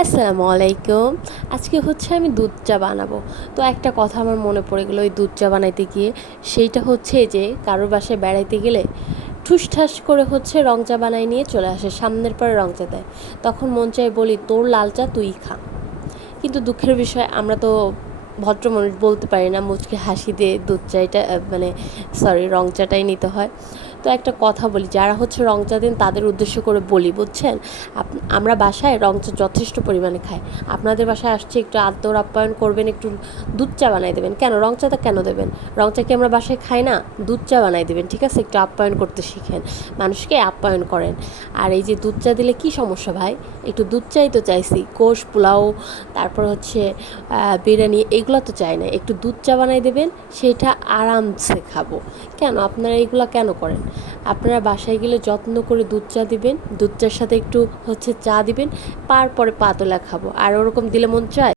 আসসালামু আলাইকুম। আজকে হচ্ছে আমি দুধ চা বানাবো। তো একটা কথা আমার মনে পড়ে গেল ওই দুধ চা বানাইতে গিয়ে। সেইটা হচ্ছে যে কারোর বাসায় বেড়াইতে গেলে ঠুসঠাস করে হচ্ছে রং চা বানায় নিয়ে চলে আসে, সামনের পরে রং চা দেয়। তখন মন চায় বলি তোর লাল চা তুই খা। কিন্তু দুঃখের বিষয় আমরা তো ভদ্র মানুষ, বলতে পারি না, মুচকে হাসি দিয়ে দুধ চাইটা মানে সরি রং চাটাই নিতে হয়। তো একটা কথা বলি, যারা হচ্ছে রং চা দেন তাদের উদ্দেশ্য করে বলি, বুঝছেন? আমরা বাসায় রং চা যথেষ্ট পরিমাণে খাই। আপনাদের বাসায় আসছে, একটু আদর আপ্যায়ন করবেন, একটু দুধ চা বানাই দেবেন। কেন রং চাটা কেন দেবেন? রং চা কি আমরা বাসায় খাই না? দুধ চা বানাই দেবেন, ঠিক আছে? একটু আপ্যায়ন করতে শিখেন, মানুষকে আপ্যায়ন করেন। আর এই যে দুধ চা দিলে কি সমস্যা ভাই? একটু দুধ চাই তো চাইছি, কোষ পোলাও, তারপর হচ্ছে বিরিয়ানি, এগুলো তো চাই না। একটু দুধ চা বানাই দেবেন, সেটা আরামসে খাবো। কেন আপনারা এইগুলো কেন করেন? আপনারা বাসায় গেলে যত্ন করে দুধ চা দিবেন, দুধ চার সাথে একটু হচ্ছে চা দিবেন, পরে পাতলা খাবো। আর ওরকম দিলে মন চায়?